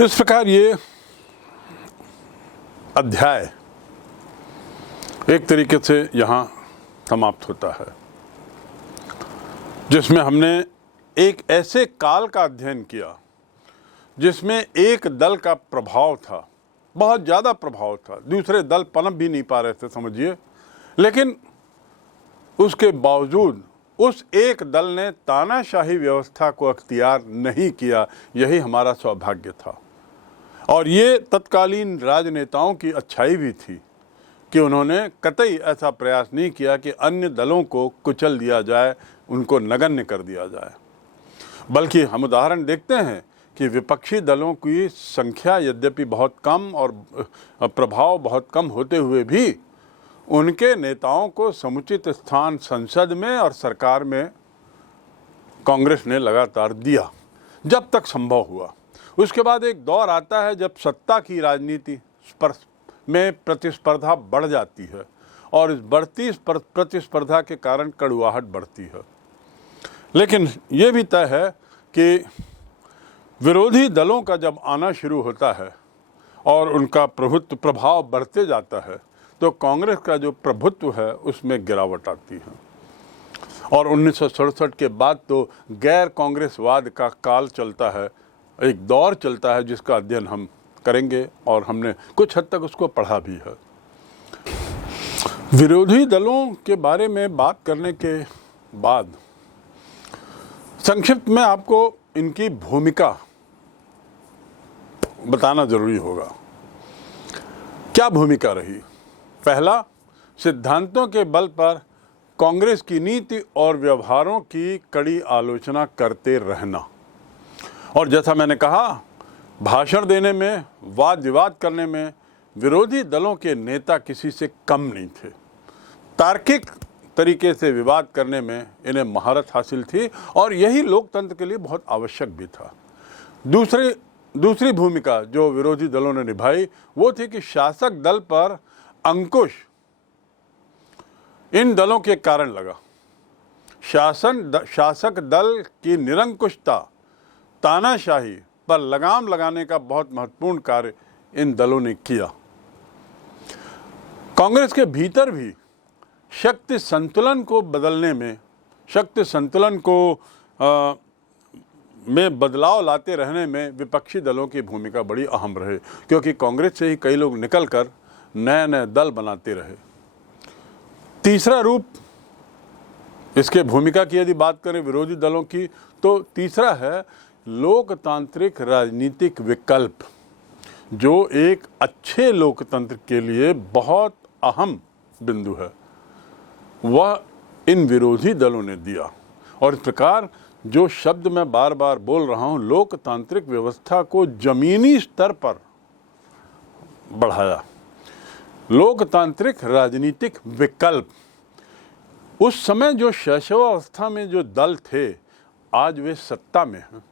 इस प्रकार ये अध्याय एक तरीके से यहाँ समाप्त होता है, जिसमें हमने एक ऐसे काल का अध्ययन किया जिसमें एक दल का प्रभाव था, बहुत ज़्यादा प्रभाव था, दूसरे दल पनप भी नहीं पा रहे थे समझिए, लेकिन उसके बावजूद उस एक दल ने तानाशाही व्यवस्था को अख्तियार नहीं किया। यही हमारा सौभाग्य था। और ये तत्कालीन राजनेताओं की अच्छाई भी थी कि उन्होंने कतई ऐसा प्रयास नहीं किया कि अन्य दलों को कुचल दिया जाए, उनको नगण्य कर दिया जाए। बल्कि हम उदाहरण देखते हैं कि विपक्षी दलों की संख्या यद्यपि बहुत कम और प्रभाव बहुत कम होते हुए भी उनके नेताओं को समुचित स्थान संसद में और सरकार में कांग्रेस ने लगातार दिया, जब तक संभव हुआ। उसके बाद एक दौर आता है जब सत्ता की राजनीति में प्रतिस्पर्धा बढ़ जाती है और इस बढ़ती प्रतिस्पर्धा के कारण कड़ुआहट बढ़ती है। लेकिन ये भी तय है कि विरोधी दलों का जब आना शुरू होता है और उनका प्रभाव बढ़ते जाता है तो कांग्रेस का जो प्रभुत्व है उसमें गिरावट आती है। और 1967 के बाद तो गैर कांग्रेसवाद का काल चलता है, एक दौर चलता है जिसका अध्ययन हम करेंगे और हमने कुछ हद तक उसको पढ़ा भी है। विरोधी दलों के बारे में बात करने के बाद संक्षिप्त में आपको इनकी भूमिका बताना जरूरी होगा। क्या भूमिका रही? पहला, सिद्धांतों के बल पर कांग्रेस की नीति और व्यवहारों की कड़ी आलोचना करते रहना। और जैसा मैंने कहा, भाषण देने में, वाद विवाद करने में विरोधी दलों के नेता किसी से कम नहीं थे। तार्किक तरीके से विवाद करने में इन्हें महारत हासिल थी और यही लोकतंत्र के लिए बहुत आवश्यक भी था। दूसरी भूमिका जो विरोधी दलों ने निभाई वो थी कि शासक दल पर अंकुश इन दलों के कारण लगा। शासक दल की निरंकुशता, तानाशाही पर लगाम लगाने का बहुत महत्वपूर्ण कार्य इन दलों ने किया। कांग्रेस के भीतर भी शक्ति संतुलन को बदलने में, शक्ति संतुलन को में बदलाव लाते रहने में विपक्षी दलों की भूमिका बड़ी अहम रहे, क्योंकि कांग्रेस से ही कई लोग निकलकर नए नए दल बनाते रहे। तीसरा रूप इसके भूमिका की यदि बात करें विरोधी दलों की, तो तीसरा है लोकतांत्रिक राजनीतिक विकल्प, जो एक अच्छे लोकतंत्र के लिए बहुत अहम बिंदु है, वह इन विरोधी दलों ने दिया। और इस प्रकार जो शब्द मैं बार बार बोल रहा हूं, लोकतांत्रिक व्यवस्था को जमीनी स्तर पर बढ़ाया। लोकतांत्रिक राजनीतिक विकल्प, उस समय जो शैशवावस्था में जो दल थे आज वे सत्ता में हैं।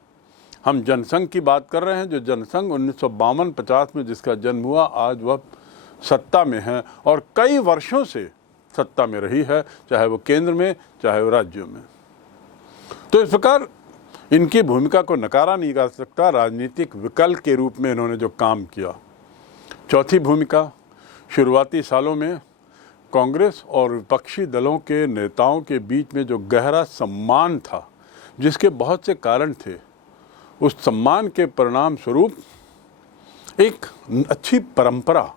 हम जनसंघ की बात कर रहे हैं, जो जनसंघ 1952-50 में जिसका जन्म हुआ, आज वह सत्ता में है और कई वर्षों से सत्ता में रही है, चाहे वो केंद्र में चाहे वो राज्यों में। तो इस प्रकार इनकी भूमिका को नकारा नहीं जा सकता। राजनीतिक विकल्प के रूप में इन्होंने जो काम किया। चौथी भूमिका, शुरुआती सालों में कांग्रेस और विपक्षी दलों के नेताओं के बीच में जो गहरा सम्मान था, जिसके बहुत से कारण थे, उस सम्मान के परिणाम स्वरूप एक अच्छी परंपरा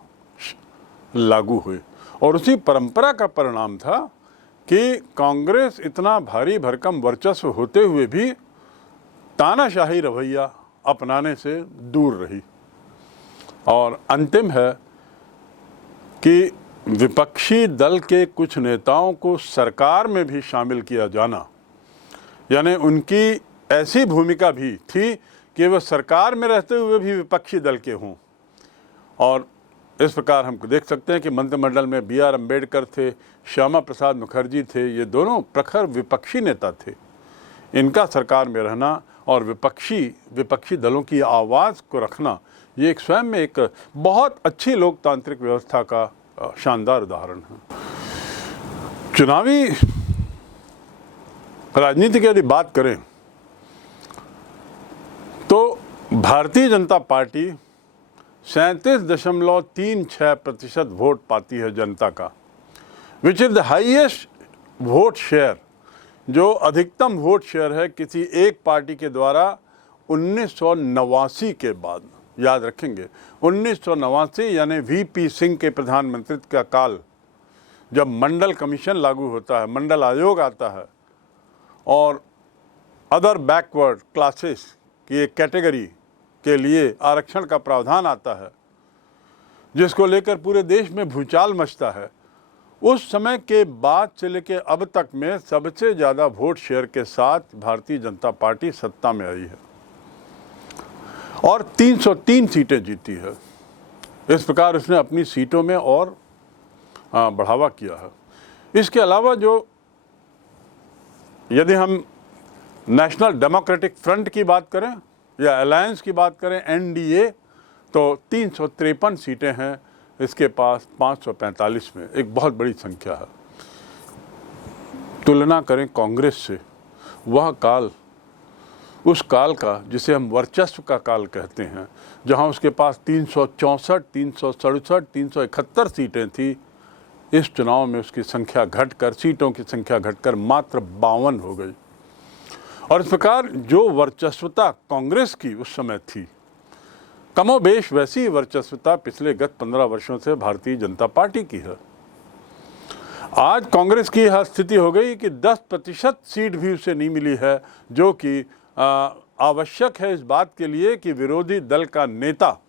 लागू हुई। और उसी परंपरा का परिणाम था कि कांग्रेस इतना भारी भरकम वर्चस्व होते हुए भी तानाशाही रवैया अपनाने से दूर रही। और अंतिम है कि विपक्षी दल के कुछ नेताओं को सरकार में भी शामिल किया जाना, यानी उनकी ऐसी भूमिका भी थी कि वह सरकार में रहते हुए भी विपक्षी दल के हों। और इस प्रकार हम देख सकते हैं कि मंत्रिमंडल में B.R. अम्बेडकर थे, श्यामा प्रसाद मुखर्जी थे, ये दोनों प्रखर विपक्षी नेता थे। इनका सरकार में रहना और विपक्षी दलों की आवाज़ को रखना, ये एक स्वयं में एक बहुत अच्छी लोकतांत्रिक व्यवस्था का शानदार उदाहरण है। चुनावी राजनीति की यदि बात करें तो भारतीय जनता पार्टी 37.36% वोट पाती है जनता का, which is the highest vote share, जो अधिकतम वोट शेयर है किसी एक पार्टी के द्वारा 1989 के बाद। याद रखेंगे 1989 यानी वीपी सिंह के प्रधानमंत्रित्व का काल, जब मंडल कमीशन लागू होता है, मंडल आयोग आता है और अदर बैकवर्ड क्लासेस की एक कैटेगरी के लिए आरक्षण का प्रावधान आता है, जिसको लेकर पूरे देश में भूचाल मचता है। उस समय के बाद से लेकर अब तक में सबसे ज़्यादा वोट शेयर के साथ भारतीय जनता पार्टी सत्ता में आई है और 303 सीटें जीती है। इस प्रकार उसने अपनी सीटों में और बढ़ावा किया है। इसके अलावा जो यदि हम नेशनल डेमोक्रेटिक फ्रंट की बात करें या अलायंस की बात करें, एनडीए, तो 353 सीटें हैं इसके पास 545 में, एक बहुत बड़ी संख्या है। तुलना करें कांग्रेस से, वह काल उस काल का जिसे हम वर्चस्व का काल कहते हैं, जहां उसके पास 364, 367, 371 सीटें थी, इस चुनाव में उसकी संख्या घटकर, सीटों की संख्या घटकर मात्र 52 हो गई। और इस प्रकार जो वर्चस्वता कांग्रेस की उस समय थी, कमोबेश वैसी वर्चस्वता पिछले गत 15 वर्षों से भारतीय जनता पार्टी की है। आज कांग्रेस की यह स्थिति हो गई कि 10% सीट भी उसे नहीं मिली है, जो कि आवश्यक है इस बात के लिए कि विरोधी दल का नेता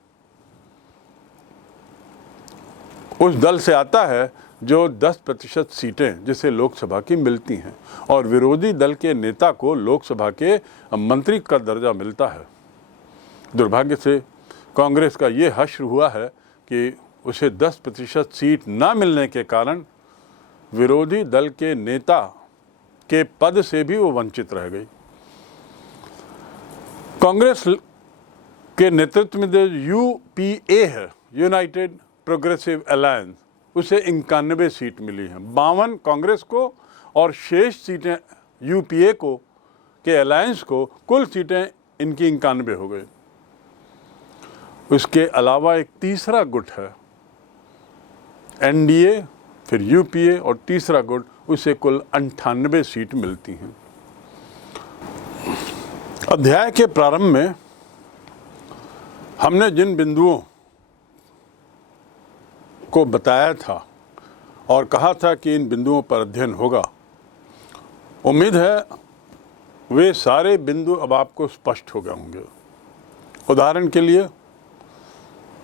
उस दल से आता है जो 10% सीटें जिसे लोकसभा की मिलती हैं, और विरोधी दल के नेता को लोकसभा के मंत्री का दर्जा मिलता है। दुर्भाग्य से कांग्रेस का ये हश्र हुआ है कि उसे 10% सीट न मिलने के कारण विरोधी दल के नेता के पद से भी वो वंचित रह गई। कांग्रेस के नेतृत्व में जो यूपीए है, यूनाइटेड प्रोग्रेसिव अलायंस, उसे 91 सीट मिली हैं। 52 कांग्रेस को और शेष सीटें यूपीए को के अलायंस को, कुल सीटें इनकी 91 हो गई। उसके अलावा एक तीसरा गुट है एनडीए, फिर यूपीए और तीसरा गुट, उसे कुल 98 सीट मिलती हैं। अध्याय के प्रारंभ में हमने जिन बिंदुओं को बताया था और कहा था कि इन बिंदुओं पर अध्ययन होगा, उम्मीद है वे सारे बिंदु अब आपको स्पष्ट हो गए होंगे। उदाहरण के लिए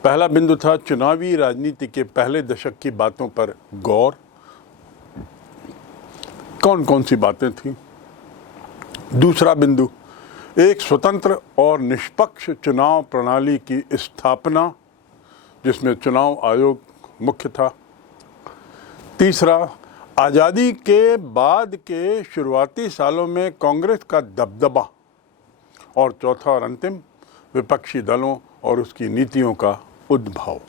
पहला बिंदु था चुनावी राजनीति के पहले दशक की बातों पर गौर। कौन कौन सी बातें थीं? दूसरा बिंदु एक स्वतंत्र और निष्पक्ष चुनाव प्रणाली की स्थापना, जिसमें चुनाव आयोग मुख्य था। तीसरा, आज़ादी के बाद के शुरुआती सालों में कांग्रेस का दबदबा। और चौथा और अंतिम, विपक्षी दलों और उसकी नीतियों का उद्भव।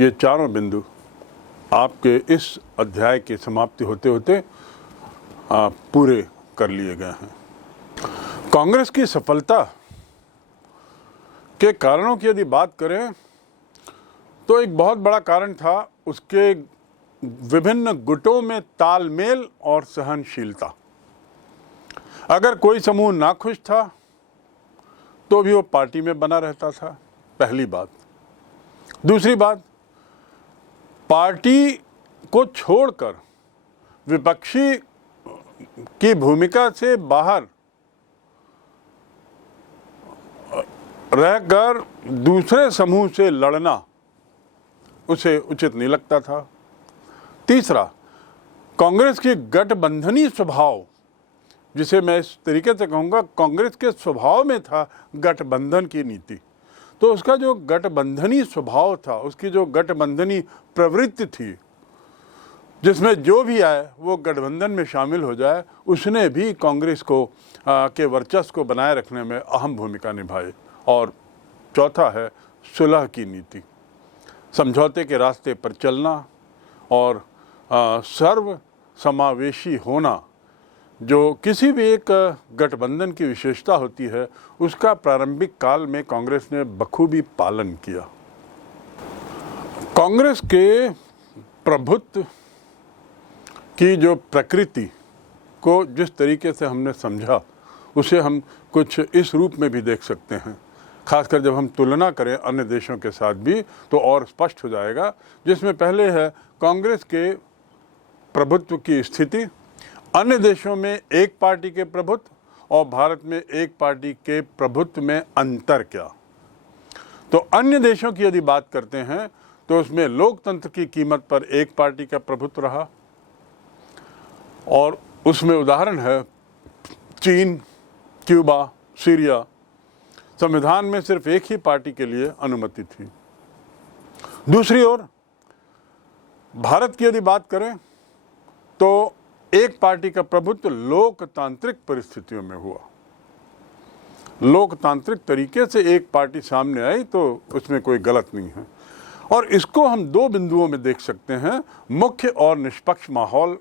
ये चारों बिंदु आपके इस अध्याय की समाप्ति होते होते पूरे कर लिए गए हैं। कांग्रेस की सफलता के कारणों की यदि बात करें तो एक बहुत बड़ा कारण था उसके विभिन्न गुटों में तालमेल और सहनशीलता। अगर कोई समूह नाखुश था तो भी वो पार्टी में बना रहता था, पहली बात। दूसरी बात, पार्टी को छोड़कर विपक्षी की भूमिका से बाहर रहकर दूसरे समूह से लड़ना उसे उचित नहीं लगता था। तीसरा, कांग्रेस की गठबंधनी स्वभाव, जिसे मैं इस तरीके से कहूँगा, कांग्रेस के स्वभाव में था गठबंधन की नीति। तो उसका जो गठबंधनी स्वभाव था, उसकी जो गठबंधनी प्रवृत्ति थी, जिसमें जो भी आए वो गठबंधन में शामिल हो जाए, उसने भी कांग्रेस को के वर्चस्व को बनाए रखने में अहम भूमिका निभाई। और चौथा है सुलह की नीति, समझौते के रास्ते पर चलना और सर्व समावेशी होना, जो किसी भी एक गठबंधन की विशेषता होती है, उसका प्रारंभिक काल में कांग्रेस ने बखूबी पालन किया। कांग्रेस के प्रभुत्व की जो प्रकृति को जिस तरीके से हमने समझा, उसे हम कुछ इस रूप में भी देख सकते हैं। खासकर जब हम तुलना करें अन्य देशों के साथ भी तो और स्पष्ट हो जाएगा, जिसमें पहले है कांग्रेस के प्रभुत्व की स्थिति, अन्य देशों में एक पार्टी के प्रभुत्व और भारत में एक पार्टी के प्रभुत्व में अंतर क्या। तो अन्य देशों की यदि बात करते हैं तो उसमें लोकतंत्र की कीमत पर एक पार्टी का प्रभुत्व रहा, और उसमें उदाहरण है चीन, क्यूबा, सीरिया। संविधान में सिर्फ एक ही पार्टी के लिए अनुमति थी। दूसरी ओर भारत की यदि बात करें तो एक पार्टी का प्रभुत्व लोकतांत्रिक परिस्थितियों में हुआ। लोकतांत्रिक तरीके से एक पार्टी सामने आई तो उसमें कोई गलत नहीं है, और इसको हम दो बिंदुओं में देख सकते हैं। मुख्य और निष्पक्ष माहौल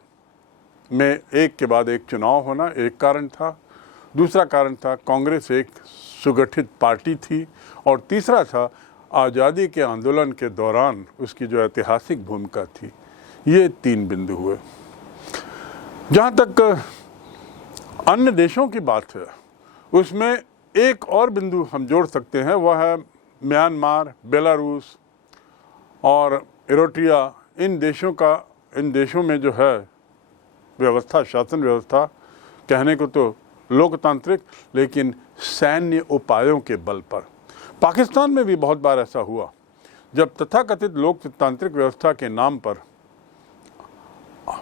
में एक के बाद एक चुनाव होना एक कारण था, दूसरा कारण था कांग्रेस एक सुगठित पार्टी थी, और तीसरा था आज़ादी के आंदोलन के दौरान उसकी जो ऐतिहासिक भूमिका थी। ये तीन बिंदु हुए। जहाँ तक अन्य देशों की बात है, उसमें एक और बिंदु हम जोड़ सकते हैं, वह है म्यांमार, बेलारूस और इरिट्रिया। इन देशों में जो है व्यवस्था, शासन व्यवस्था कहने को तो लोकतांत्रिक, लेकिन सैन्य उपायों के बल पर। पाकिस्तान में भी बहुत बार ऐसा हुआ, जब तथाकथित लोकतांत्रिक व्यवस्था के नाम पर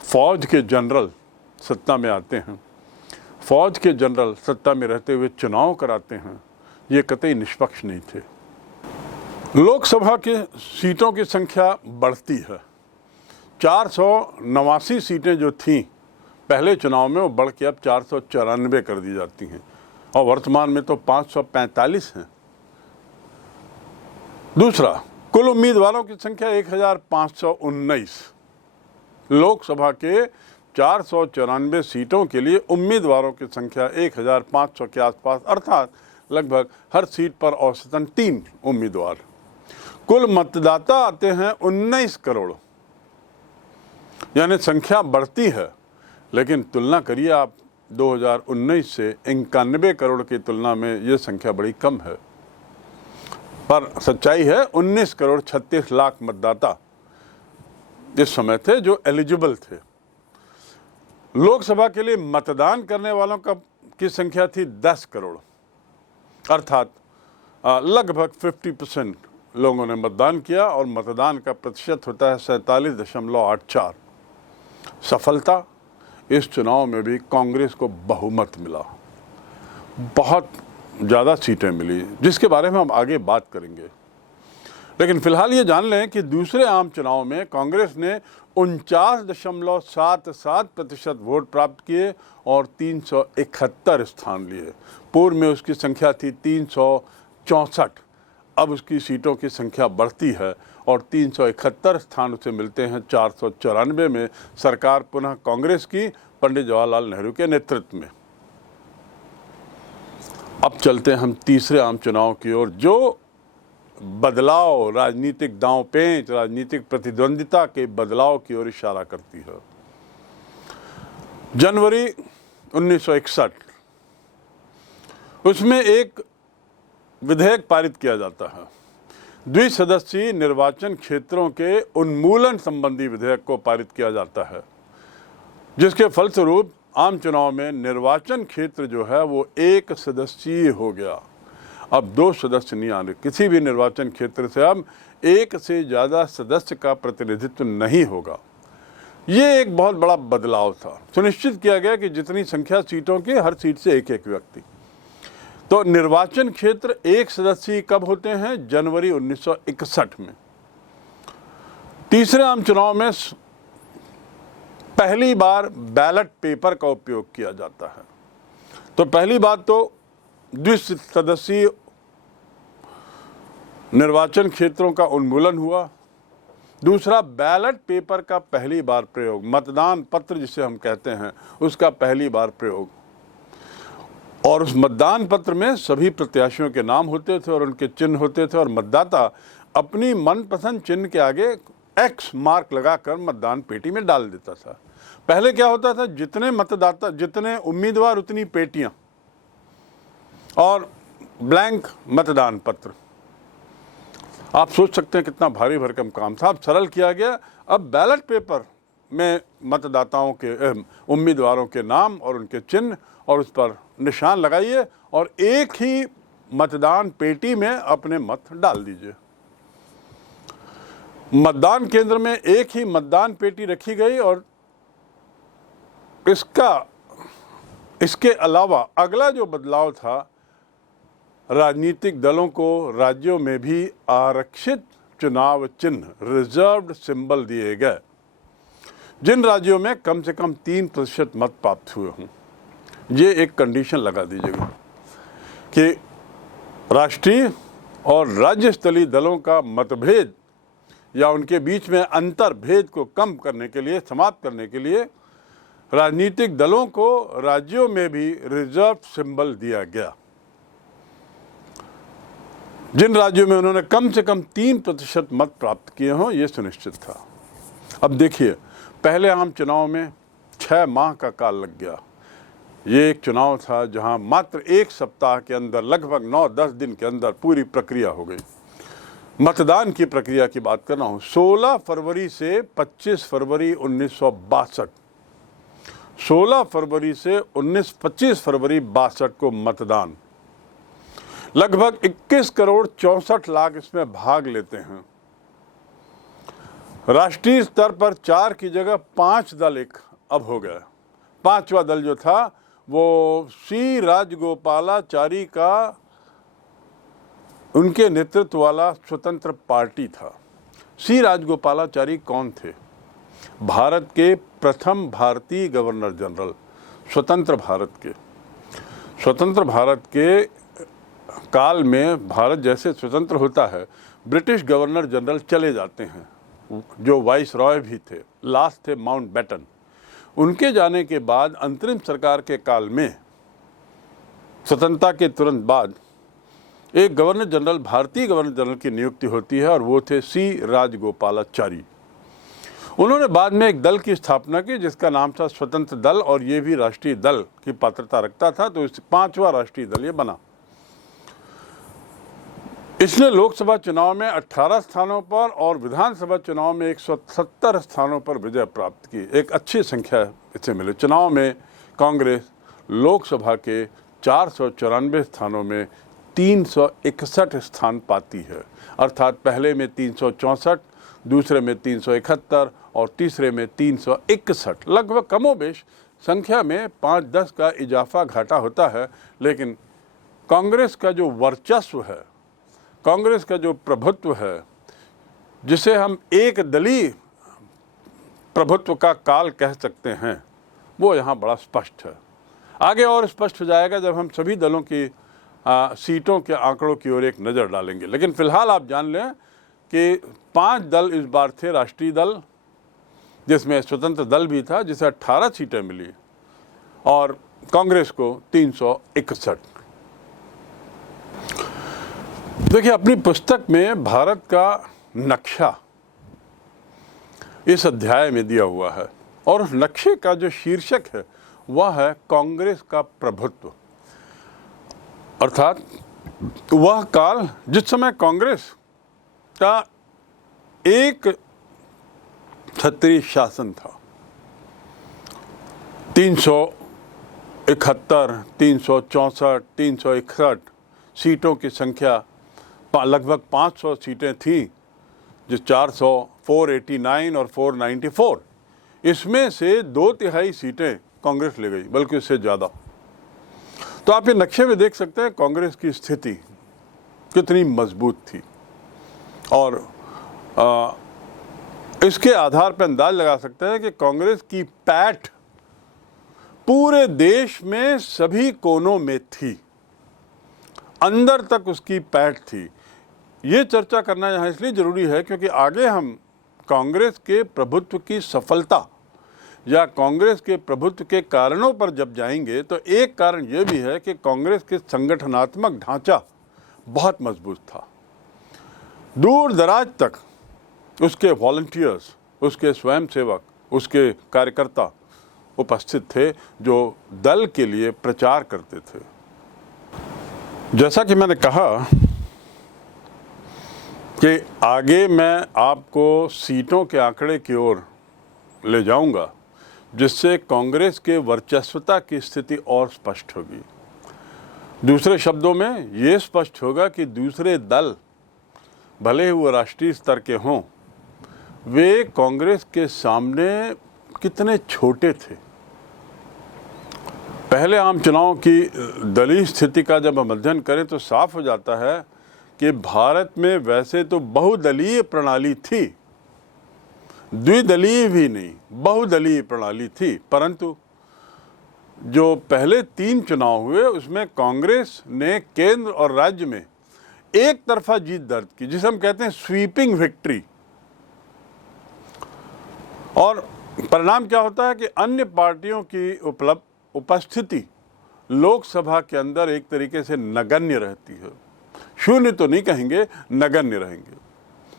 फौज के जनरल सत्ता में आते हैं, फौज के जनरल सत्ता में रहते हुए चुनाव कराते हैं, ये कतई निष्पक्ष नहीं थे। लोकसभा के सीटों की संख्या बढ़ती है। 489 सीटें जो थीं पहले चुनाव में, वो बढ़ के अब 494 कर दी जाती हैं, और वर्तमान में तो 545 हैं। दूसरा, कुल उम्मीदवारों की संख्या 1519। लोकसभा के 494 सीटों के लिए उम्मीदवारों की संख्या 1500 के आसपास, अर्थात लगभग हर सीट पर औसतन 3 उम्मीदवार। कुल मतदाता आते हैं 19 करोड़, यानी संख्या बढ़ती है, लेकिन तुलना करिए आप 2019 से 91 करोड़ की तुलना में ये संख्या बड़ी कम है। पर सच्चाई है 19 करोड़ 36 लाख मतदाता इस समय थे जो एलिजिबल थे। लोकसभा के लिए मतदान करने वालों की संख्या थी 10 करोड़, अर्थात लगभग 50% लोगों ने मतदान किया, और मतदान का प्रतिशत होता है 47.84। सफलता, इस चुनाव में भी कांग्रेस को बहुमत मिला, बहुत ज़्यादा सीटें मिली, जिसके बारे में हम आगे बात करेंगे। लेकिन फिलहाल ये जान लें कि दूसरे आम चुनाव में कांग्रेस ने 49.77% वोट प्राप्त किए और 371 स्थान लिए। पूर्व में उसकी संख्या थी 364, अब उसकी सीटों की संख्या बढ़ती है और 371 स्थान उसे मिलते हैं 494 में। सरकार पुनः कांग्रेस की, पंडित जवाहरलाल नेहरू के नेतृत्व में। अब चलते हैं हम तीसरे आम चुनाव की ओर, जो बदलाव, राजनीतिक दांव पेंच, राजनीतिक प्रतिद्वंदिता के बदलाव की ओर इशारा करती है। जनवरी 1961, उसमें एक विधेयक पारित किया जाता है। द्विसदस्यीय निर्वाचन क्षेत्रों के उन्मूलन संबंधी विधेयक को पारित किया जाता है, जिसके फलस्वरूप आम चुनाव में निर्वाचन क्षेत्र जो है वो एक सदस्यीय हो गया। अब 2 सदस्य नहीं आने, किसी भी निर्वाचन क्षेत्र से अब एक से ज़्यादा सदस्य का प्रतिनिधित्व नहीं होगा। ये एक बहुत बड़ा बदलाव था। सुनिश्चित किया गया कि जितनी संख्या सीटों की, हर सीट से एक एक व्यक्ति। तो निर्वाचन क्षेत्र एक सदस्यीय कब होते हैं? जनवरी 1961 में। तीसरे आम चुनाव में पहली बार बैलेट पेपर का उपयोग किया जाता है। तो पहली बात तो द्विसदस्यीय निर्वाचन क्षेत्रों का उन्मूलन हुआ, दूसरा, बैलेट पेपर का पहली बार प्रयोग, मतदान पत्र जिसे हम कहते हैं उसका पहली बार प्रयोग। और उस मतदान पत्र में सभी प्रत्याशियों के नाम होते थे और उनके चिन्ह होते थे और मतदाता अपनी मनपसंद चिन्ह के आगे एक्स मार्क लगाकर मतदान पेटी में डाल देता था। पहले क्या होता था, जितने मतदाता, जितने उम्मीदवार उतनी पेटियां और ब्लैंक मतदान पत्र। आप सोच सकते हैं कितना भारी भरकम काम था। अब सरल किया गया। अब बैलेट पेपर में मतदाताओं के, उम्मीदवारों के नाम और उनके चिन्ह और उस पर निशान लगाइए और एक ही मतदान पेटी में अपने मत डाल दीजिए। मतदान केंद्र में एक ही मतदान पेटी रखी गई और इसके अलावा अगला जो बदलाव था, राजनीतिक दलों को राज्यों में भी आरक्षित चुनाव चिन्ह, रिजर्व्ड सिंबल दिए गए। जिन राज्यों में कम से कम 3% मत प्राप्त हुए हों, ये एक कंडीशन लगा दीजिएगा कि राष्ट्रीय और राज्य स्तरीय दलों का मतभेद या उनके बीच में अंतर भेद को कम करने के लिए, समाप्त करने के लिए राजनीतिक दलों को राज्यों में भी रिजर्व सिंबल दिया गया। जिन राज्यों में उन्होंने कम से कम 3% मत प्राप्त किए हों, यह सुनिश्चित था। अब देखिए, पहले आम चुनाव में 6 माह का काल लग गया। ये एक चुनाव था जहां मात्र 1 सप्ताह के अंदर, लगभग 9-10 दिन के अंदर पूरी प्रक्रिया हो गई। मतदान की प्रक्रिया की बात कर रहा हूं। 16 फरवरी से 25 फरवरी 1962, 16 फरवरी से 25 फरवरी 62 को मतदान। लगभग 21 करोड़ 64 लाख इसमें भाग लेते हैं। राष्ट्रीय स्तर पर 4 की जगह 5 दल एक अब हो गया। 5वां दल जो था वो सी राजगोपालाचारी का, उनके नेतृत्व वाला स्वतंत्र पार्टी था। सी राजगोपालाचारी कौन थे? भारत के प्रथम भारतीय गवर्नर जनरल, स्वतंत्र भारत के काल में भारत जैसे स्वतंत्र होता है, ब्रिटिश गवर्नर जनरल चले जाते हैं, जो वाइस रॉय भी थे, लास्ट थे माउंटबेटन। उनके जाने के बाद अंतरिम सरकार के काल में, स्वतंत्रता के तुरंत बाद, एक गवर्नर जनरल, भारतीय गवर्नर जनरल की नियुक्ति होती है और वो थे सी राजगोपालाचारी। उन्होंने बाद में एक दल की स्थापना की जिसका नाम था स्वतंत्र दल, और ये भी राष्ट्रीय दल की पात्रता रखता था, तो इस 5वां राष्ट्रीय दल ये बना। इसने लोकसभा चुनाव में 18 स्थानों पर और विधानसभा चुनाव में 170 स्थानों पर विजय प्राप्त की। एक अच्छी संख्या इसे मिली। चुनाव में कांग्रेस लोकसभा के 494 स्थानों में 361 स्थान पाती है, अर्थात पहले में 364, दूसरे में 371 और तीसरे में 361। लगभग कमोबेश संख्या में 5-10 का इजाफा घाटा होता है, लेकिन कांग्रेस का जो वर्चस्व है, कांग्रेस का जो प्रभुत्व है, जिसे हम एक दलीय प्रभुत्व का काल कह सकते हैं, वो यहाँ बड़ा स्पष्ट है। आगे और स्पष्ट हो जाएगा जब हम सभी दलों की सीटों के आंकड़ों की ओर एक नज़र डालेंगे। लेकिन फिलहाल आप जान लें कि 5 दल इस बार थे। राष्ट्रीय दल, जिसमें स्वतंत्र दल भी था, जिसे 18 सीटें मिली, और कांग्रेस को 361। देखिए, अपनी पुस्तक में भारत का नक्शा इस अध्याय में दिया हुआ है, और उस नक्शे का जो शीर्षक है वह है कांग्रेस का प्रभुत्व। अर्थात वह काल जिस समय कांग्रेस का एक क्षत्रिय शासन था। 371, 364, 361 सीटों की संख्या, लगभग 500 सीटें थीं, जो 400, 489 और 494, इसमें से 2/3 सीटें कांग्रेस ले गई, बल्कि उससे ज़्यादा। तो आप ये नक्शे में देख सकते हैं कांग्रेस की स्थिति कितनी मजबूत थी, और इसके आधार पर अंदाज लगा सकते हैं कि कांग्रेस की पैठ पूरे देश में सभी कोनों में थी, अंदर तक उसकी पैठ थी। ये चर्चा करना यहाँ इसलिए ज़रूरी है क्योंकि आगे हम कांग्रेस के प्रभुत्व की सफलता या कांग्रेस के प्रभुत्व के कारणों पर जब जाएंगे तो एक कारण यह भी है कि कांग्रेस के संगठनात्मक ढांचा बहुत मजबूत था। दूर दराज तक उसके वॉलंटियर्स, उसके स्वयंसेवक, उसके कार्यकर्ता उपस्थित थे जो दल के लिए प्रचार करते थे। जैसा कि मैंने कहा कि आगे मैं आपको सीटों के आंकड़े की ओर ले जाऊंगा, जिससे कांग्रेस के वर्चस्वता की स्थिति और स्पष्ट होगी। दूसरे शब्दों में ये स्पष्ट होगा कि दूसरे दल भले ही वो राष्ट्रीय स्तर के हों, वे कांग्रेस के सामने कितने छोटे थे। पहले आम चुनाव की दलीय स्थिति का जब हम अध्ययन करें तो साफ हो जाता है कि भारत में वैसे तो बहुदलीय प्रणाली थी, द्विदलीय भी नहीं, बहुदलीय प्रणाली थी, परंतु जो पहले 3 चुनाव हुए उसमें कांग्रेस ने केंद्र और राज्य में एक तरफा जीत दर्ज की, जिसे हम कहते हैं स्वीपिंग विक्ट्री। और परिणाम क्या होता है कि अन्य पार्टियों की उपस्थिति लोकसभा के अंदर एक तरीके से नगण्य रहती है। शून्य तो नहीं कहेंगे, नगण्य रहेंगे,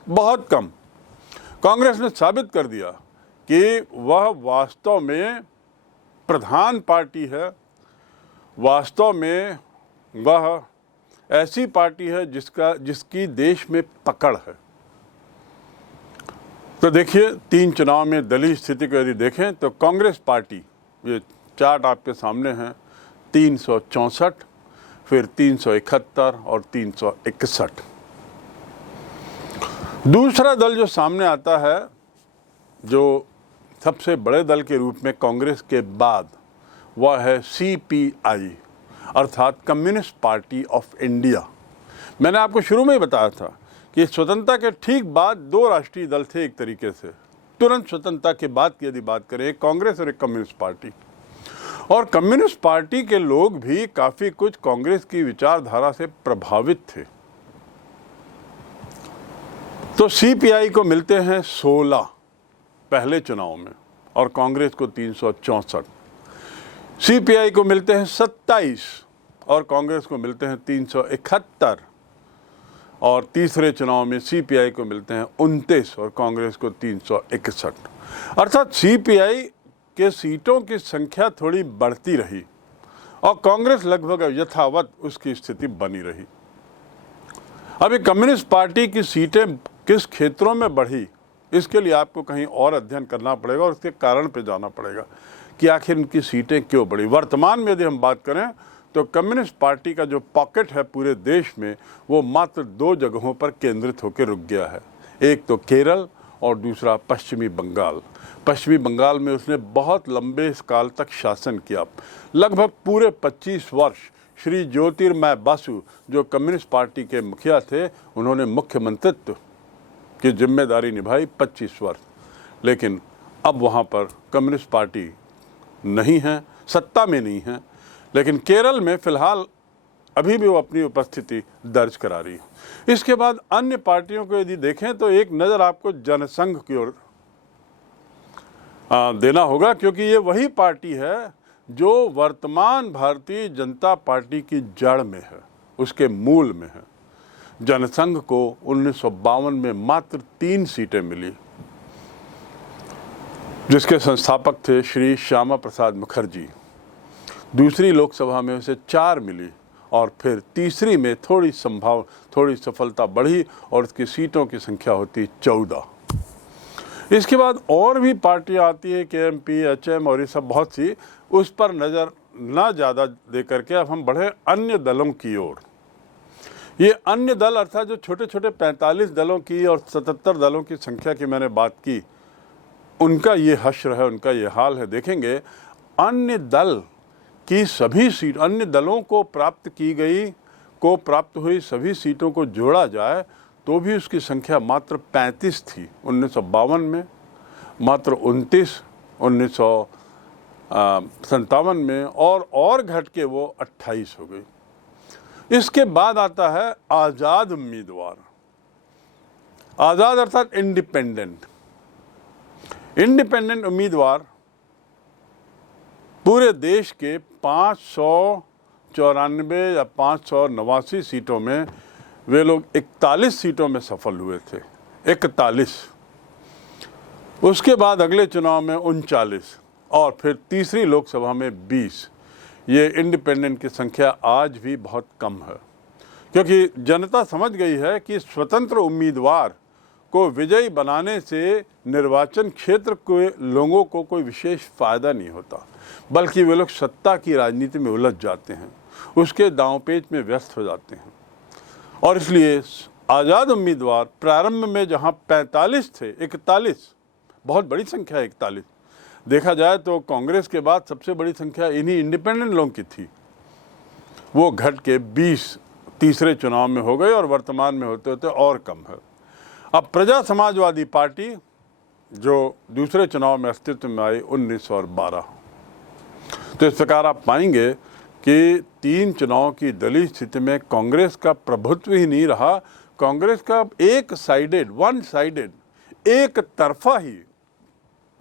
बहुत कम। कांग्रेस ने साबित कर दिया कि वह वास्तव में प्रधान पार्टी है, वास्तव में वह ऐसी पार्टी है जिसकी देश में पकड़ है। तो देखिए 3 चुनाव में दलीय स्थिति को यदि देखें तो कांग्रेस पार्टी, ये चार्ट आपके सामने हैं, 364, फिर 371 और 361। दूसरा दल जो सामने आता है, जो सबसे बड़े दल के रूप में कांग्रेस के बाद, वह है CPI अर्थात कम्युनिस्ट पार्टी ऑफ इंडिया। मैंने आपको शुरू में ही बताया था कि स्वतंत्रता के ठीक बाद 2 राष्ट्रीय दल थे एक तरीके से। तुरंत स्वतंत्रता के बाद की यदि बात करें, एक कांग्रेस और एक कम्युनिस्ट पार्टी। और कम्युनिस्ट पार्टी के लोग भी काफ़ी कुछ कांग्रेस की विचारधारा से प्रभावित थे। तो CPI को मिलते हैं 16 पहले चुनाव में और कांग्रेस को 364। CPI को मिलते हैं 27 और कांग्रेस को मिलते हैं 371। और तीसरे चुनाव में CPI को मिलते हैं 29 और कांग्रेस को 361। अर्थात CPI के सीटों की संख्या थोड़ी बढ़ती रही और कांग्रेस लगभग यथावत उसकी स्थिति बनी रही। अभी कम्युनिस्ट पार्टी की सीटें किस क्षेत्रों में बढ़ी, इसके लिए आपको कहीं और अध्ययन करना पड़ेगा और उसके कारण पे जाना पड़ेगा कि आखिर इनकी सीटें क्यों बढ़ी। वर्तमान में यदि हम बात करें तो कम्युनिस्ट पार्टी का जो पॉकेट है पूरे देश में, वो मात्र 2 जगहों पर केंद्रित होकर रुक गया है। एक तो केरल और दूसरा पश्चिमी बंगाल। पश्चिमी बंगाल में उसने बहुत लंबे काल तक शासन किया, लगभग पूरे 25 वर्ष। श्री ज्योतिर्मय बासु जो कम्युनिस्ट पार्टी के मुखिया थे, उन्होंने मुख्यमंत्रित्व की जिम्मेदारी निभाई 25 वर्ष। लेकिन अब वहाँ पर कम्युनिस्ट पार्टी नहीं है, सत्ता में नहीं है। लेकिन केरल में फिलहाल अभी भी वो अपनी उपस्थिति दर्ज करा रही है। इसके बाद अन्य पार्टियों को यदि देखें तो एक नज़र आपको जनसंघ की ओर देना होगा, क्योंकि ये वही पार्टी है जो वर्तमान भारतीय जनता पार्टी की जड़ में है, उसके मूल में है। जनसंघ को 1952 में मात्र 3 सीटें मिली, जिसके संस्थापक थे श्री श्यामा प्रसाद मुखर्जी। दूसरी लोकसभा में उसे 4 मिली और फिर तीसरी में थोड़ी सफलता बढ़ी और उसकी सीटों की संख्या होती 14। इसके बाद और भी पार्टियां आती है, KMP, HM और ये सब बहुत सी, उस पर नज़र ना ज़्यादा दे करके अब हम बढ़े अन्य दलों की ओर। ये अन्य दल अर्थात जो छोटे छोटे 45 दलों की और 77 दलों की संख्या की मैंने बात की, उनका ये हश्र है, उनका ये हाल है। देखेंगे अन्य दल की सभी सीट, अन्य दलों को प्राप्त हुई सभी सीटों को जोड़ा जाए तो भी उसकी संख्या मात्र 35 थी 1952 में, मात्र 29 1957 में और घट के वो 28 हो गई। इसके बाद आता है आज़ाद उम्मीदवार। आज़ाद अर्थात इंडिपेंडेंट। इंडिपेंडेंट उम्मीदवार पूरे देश के 594 या 589 सीटों में वे लोग 41 सीटों में सफल हुए थे, 41। उसके बाद अगले चुनाव में 39 और फिर तीसरी लोकसभा में 20। ये इंडिपेंडेंट की संख्या आज भी बहुत कम है, क्योंकि जनता समझ गई है कि स्वतंत्र उम्मीदवार को विजयी बनाने से निर्वाचन क्षेत्र के लोगों को कोई विशेष फायदा नहीं होता, बल्कि वे लोग सत्ता की राजनीति में उलझ जाते हैं, उसके दांवपेच में व्यस्त हो जाते हैं। और इसलिए आज़ाद उम्मीदवार प्रारंभ में जहां 45 थे, 41, बहुत बड़ी संख्या है 41। देखा जाए तो कांग्रेस के बाद सबसे बड़ी संख्या इन्हीं इंडिपेंडेंट लोगों की थी। वो घट के 20 तीसरे चुनाव में हो गए और वर्तमान में होते होते और कम है। अब प्रजा समाजवादी पार्टी जो दूसरे चुनाव में अस्तित्व में आई 19 और 12। तो इस प्रकार आप पाएंगे कि 3 चुनाव की दलीय स्थिति में कांग्रेस का प्रभुत्व ही नहीं रहा। कांग्रेस का वन साइडेड, एक तरफा ही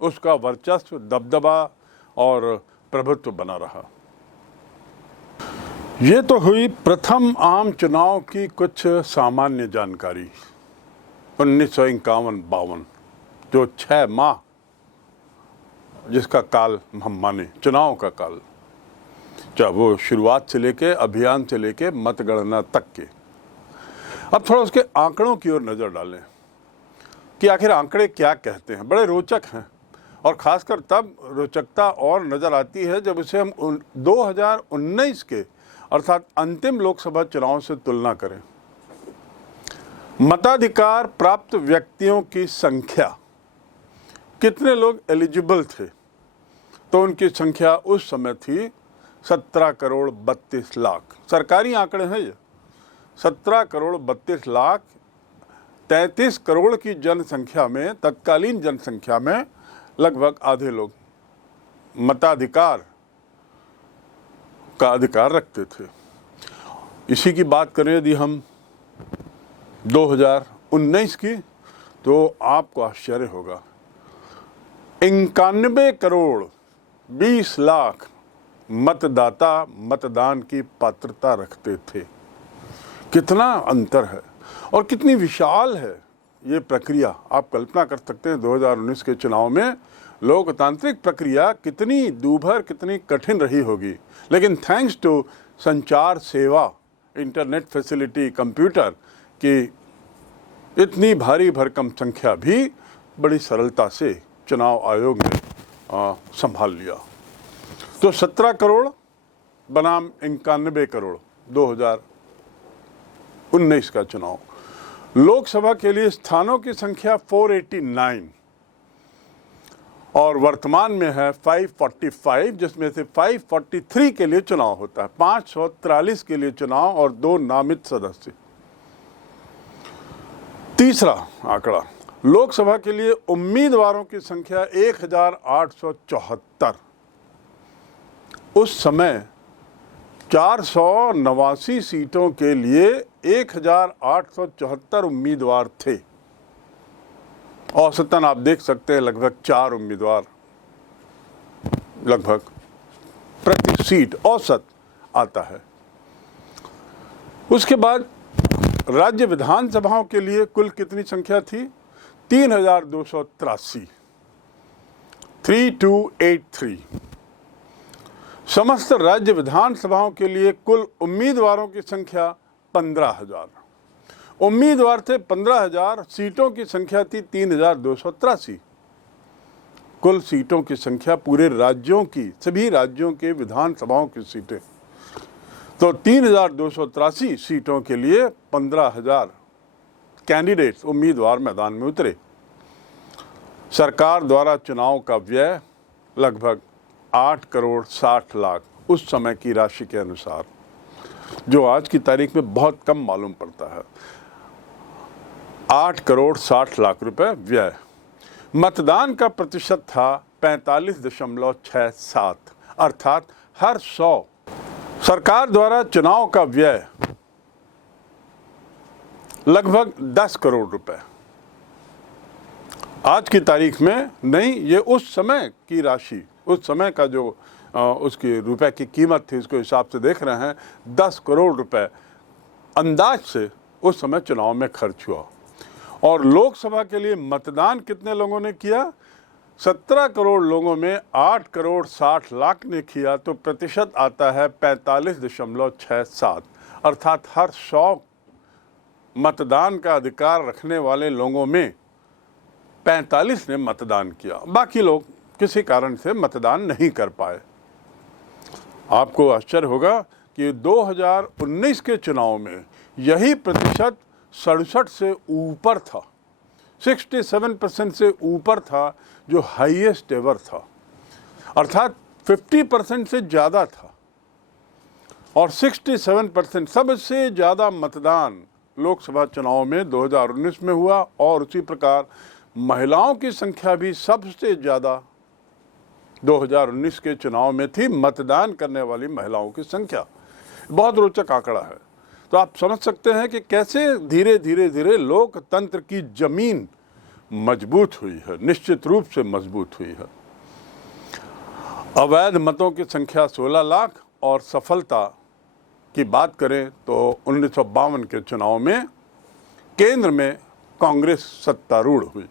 उसका वर्चस्व, दबदबा और प्रभुत्व बना रहा। ये तो हुई प्रथम आम चुनाव की कुछ सामान्य जानकारी। 1951-52 जो 6 माह जिसका काल हम माने, चुनाव का काल, चाहे वो शुरुआत से लेके, अभियान से लेके मतगणना तक के। अब थोड़ा उसके आंकड़ों की ओर नजर डालें कि आखिर आंकड़े क्या कहते हैं। बड़े रोचक हैं और खासकर तब रोचकता और नजर आती है जब इसे हम 2019 के अर्थात अंतिम लोकसभा चुनाव से तुलना करें। मताधिकार प्राप्त व्यक्तियों की संख्या, कितने लोग एलिजिबल थे, तो उनकी संख्या उस समय थी 17 करोड़ 32 लाख। सरकारी आंकड़े हैं ये। 17 करोड़ 32 लाख 33 करोड़ की जनसंख्या में, तत्कालीन जनसंख्या में लगभग आधे लोग मताधिकार का अधिकार रखते थे। इसी की बात करें यदि हम 2019 की, तो आपको आश्चर्य होगा, 91 करोड़ 20 लाख मतदाता मतदान की पात्रता रखते थे। कितना अंतर है और कितनी विशाल है ये प्रक्रिया। आप कल्पना कर सकते हैं 2019 के चुनाव में लोकतांत्रिक प्रक्रिया कितनी दूभर, कितनी कठिन रही होगी। लेकिन थैंक्स टू संचार सेवा, इंटरनेट फैसिलिटी, कंप्यूटर की इतनी भारी भरकम संख्या भी बड़ी सरलता से चुनाव आयोग ने संभाल लिया। तो 17 करोड़ बनाम 91 करोड़ 2019 का चुनाव। लोकसभा के लिए स्थानों की संख्या 489 और वर्तमान में है 545, जिसमें से 543 के लिए चुनाव होता है, 543 के लिए चुनाव और 2 नामित सदस्य। तीसरा आंकड़ा, लोकसभा के लिए उम्मीदवारों की संख्या 1874। उस समय 489 सीटों के लिए 1874 उम्मीदवार थे। औसतन आप देख सकते हैं लगभग 4 उम्मीदवार लगभग प्रति सीट औसत आता है। उसके बाद राज्य विधानसभाओं के लिए कुल कितनी संख्या थी? 3283, 3283। समस्त राज्य विधानसभाओं के लिए कुल उम्मीदवारों की संख्या 15,000। उम्मीदवार थे 15,000, सीटों की संख्या थी 3283। कुल सीटों की संख्या पूरे राज्यों की, सभी राज्यों के विधानसभाओं की सीटें, तो 3283 सीटों के लिए 15,000 कैंडिडेट्स, उम्मीदवार मैदान में उतरे। सरकार द्वारा चुनाव का व्यय लगभग 8 करोड़ 60 लाख उस समय की राशि के अनुसार, जो आज की तारीख में बहुत कम मालूम पड़ता है। 8 करोड़ 60 लाख रुपए व्यय। मतदान का प्रतिशत था 45.67, अर्थात हर 100 सरकार द्वारा चुनाव का व्यय लगभग 10 करोड़ रुपए। आज की तारीख में नहीं, ये उस समय की राशि, उस समय का जो उसकी रुपए की कीमत थी, उसके हिसाब से देख रहे हैं 10 करोड़ रुपए अंदाज से उस समय चुनाव में खर्च हुआ। और लोकसभा के लिए मतदान कितने लोगों ने किया? 17 करोड़ लोगों में 8 करोड़ 60 लाख ने किया, तो प्रतिशत आता है 45.67। अर्थात हर 100 मतदान का अधिकार रखने वाले लोगों में 45 ने मतदान किया, बाकी लोग किसी कारण से मतदान नहीं कर पाए। आपको आश्चर्य होगा कि 2019 के चुनाव में यही प्रतिशत 67 से ऊपर था, 67% से ऊपर था, जो हाईएस्ट एवर था, अर्थात 50% से ज़्यादा था। और 67% सबसे ज़्यादा मतदान लोकसभा चुनाव में 2019 में हुआ। और उसी प्रकार महिलाओं की संख्या भी सबसे ज़्यादा 2019 के चुनाव में थी, मतदान करने वाली महिलाओं की संख्या। बहुत रोचक आंकड़ा है। तो आप समझ सकते हैं कि कैसे धीरे धीरे धीरे लोकतंत्र की जमीन मजबूत हुई है, निश्चित रूप से मजबूत हुई है। अवैध मतों की संख्या 16 लाख और सफलता की बात करें तो 1952 के चुनाव में केंद्र में कांग्रेस सत्तारूढ़ हुई।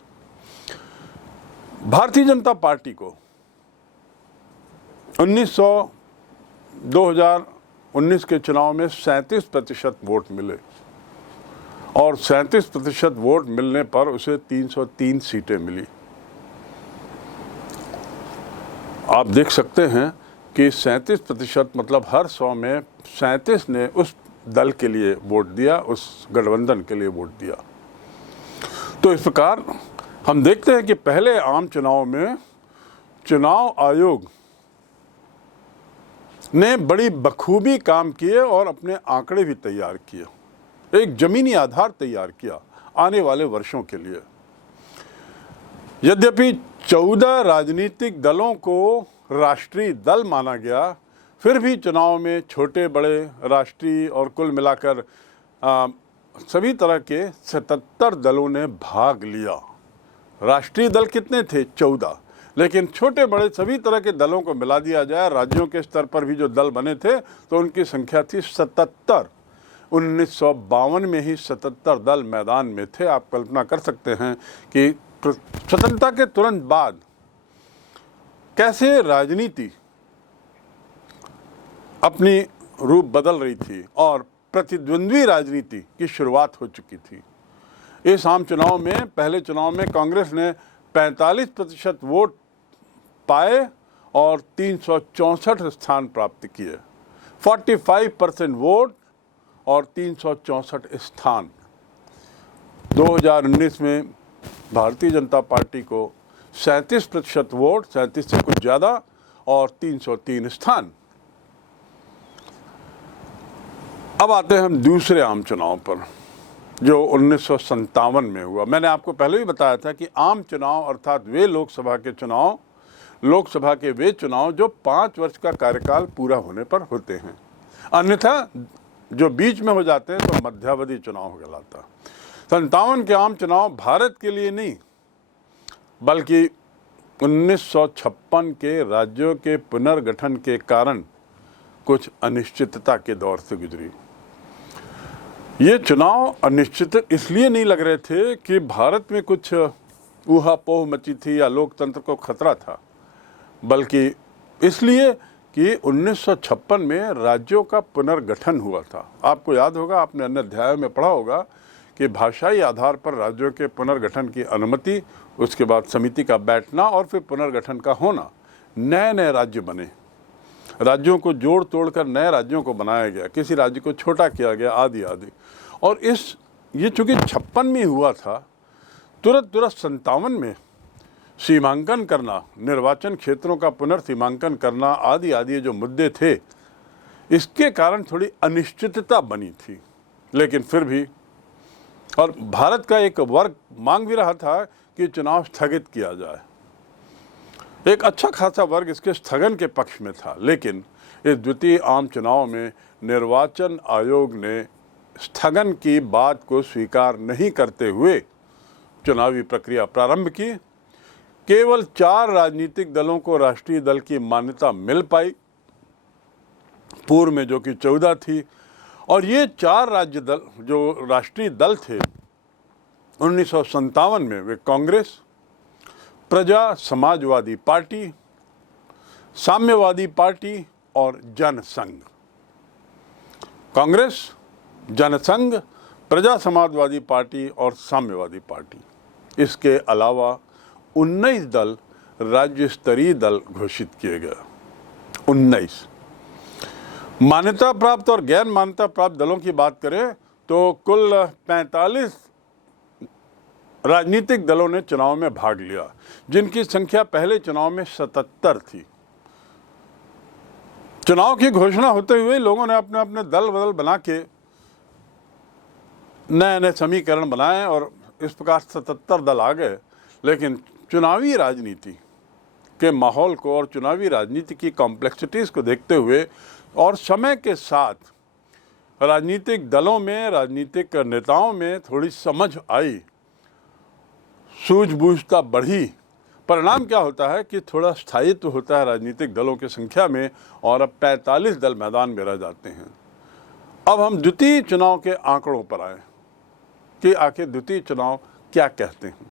भारतीय जनता पार्टी को 2019 के चुनाव में 37% वोट मिले और 37% वोट मिलने पर उसे 303 सीटें मिली। आप देख सकते हैं कि 37% मतलब हर 100 में 37 ने उस दल के लिए वोट दिया, उस गठबंधन के लिए वोट दिया। तो इस प्रकार हम देखते हैं कि पहले आम चुनाव में चुनाव आयोग ने बड़ी बखूबी काम किए और अपने आंकड़े भी तैयार किए, एक जमीनी आधार तैयार किया आने वाले वर्षों के लिए। यद्यपि 14 राजनीतिक दलों को राष्ट्रीय दल माना गया, फिर भी चुनाव में छोटे बड़े राष्ट्रीय और कुल मिलाकर सभी तरह के 77 दलों ने भाग लिया। राष्ट्रीय दल कितने थे? 14, लेकिन छोटे बड़े सभी तरह के दलों को मिला दिया जाए, राज्यों के स्तर पर भी जो दल बने थे तो उनकी संख्या थी 77। 1952 में ही 77 दल मैदान में थे। आप कल्पना कर सकते हैं कि स्वतंत्रता के तुरंत बाद कैसे राजनीति अपनी रूप बदल रही थी और प्रतिद्वंद्वी राजनीति की शुरुआत हो चुकी थी। इस आम चुनाव में, पहले चुनाव में कांग्रेस ने 45% वोट पाए और 364 स्थान प्राप्त किए। 45% वोट और 364 स्थान। 2019 में भारतीय जनता पार्टी को 37% वोट, 37 से कुछ ज़्यादा, और 303 स्थान। अब आते हैं हम दूसरे आम चुनाव पर जो 1957 में हुआ। मैंने आपको पहले भी बताया था कि आम चुनाव अर्थात वे लोकसभा के वे चुनाव जो 5 वर्ष का कार्यकाल पूरा होने पर होते हैं, अन्यथा जो बीच में हो जाते हैं तो मध्यावधि चुनाव कहलाता। 57 के आम चुनाव भारत के लिए नहीं बल्कि 1956 के राज्यों के पुनर्गठन के कारण कुछ अनिश्चितता के दौर से गुजरी। ये चुनाव अनिश्चित इसलिए नहीं लग रहे थे कि भारत में कुछ ऊहापोह मची थी या लोकतंत्र को खतरा था, बल्कि इसलिए कि 1956 में राज्यों का पुनर्गठन हुआ था। आपको याद होगा, आपने अन्य अध्याय में पढ़ा होगा कि भाषाई आधार पर राज्यों के पुनर्गठन की अनुमति, उसके बाद समिति का बैठना और फिर पुनर्गठन का होना। नए नए राज्य बने, राज्यों को जोड़ तोड़कर नए राज्यों को बनाया गया, किसी राज्य को छोटा किया गया, आदि आदि। और ये चूँकि 56 में हुआ था, तुरंत 57 में सीमांकन करना, निर्वाचन क्षेत्रों का पुनर्सीमांकन करना, आदि आदि जो मुद्दे थे, इसके कारण थोड़ी अनिश्चितता बनी थी। लेकिन फिर भी, और भारत का एक वर्ग मांग भी रहा था कि चुनाव स्थगित किया जाए, एक अच्छा खासा वर्ग इसके स्थगन के पक्ष में था। लेकिन इस द्वितीय आम चुनाव में निर्वाचन आयोग ने स्थगन की बात को स्वीकार नहीं करते हुए चुनावी प्रक्रिया प्रारंभ की केवल 4 राजनीतिक दलों को राष्ट्रीय दल की मान्यता मिल पाई, पूर्व में जो कि 14 थी। और ये 4 राज्य दल जो राष्ट्रीय दल थे 1957 में वे कांग्रेस, प्रजा समाजवादी पार्टी, साम्यवादी पार्टी और जनसंघ। कांग्रेस, जनसंघ, प्रजा समाजवादी पार्टी और साम्यवादी पार्टी। इसके अलावा 19 दल राज्य स्तरीय दल घोषित किए गए। 19 मान्यता प्राप्त और गैर मान्यता प्राप्त दलों की बात करें तो कुल 45 राजनीतिक दलों ने चुनाव में भाग लिया, जिनकी संख्या पहले चुनाव में 77 थी। चुनाव की घोषणा होते हुए लोगों ने अपने अपने दल बदल बना के नए नए समीकरण बनाए और इस प्रकार 77 दल आ गए। लेकिन चुनावी राजनीति के माहौल को और चुनावी राजनीति की कॉम्प्लेक्सिटीज़ को देखते हुए और समय के साथ राजनीतिक दलों में, राजनीतिक नेताओं में थोड़ी समझ आई, सूझबूझता बढ़ी। परिणाम क्या होता है कि थोड़ा स्थायित्व होता है राजनीतिक दलों की संख्या में और अब 45 दल मैदान में रह जाते हैं। अब हम द्वितीय चुनाव के आंकड़ों पर आए कि आखिर द्वितीय चुनाव क्या कहते हैं।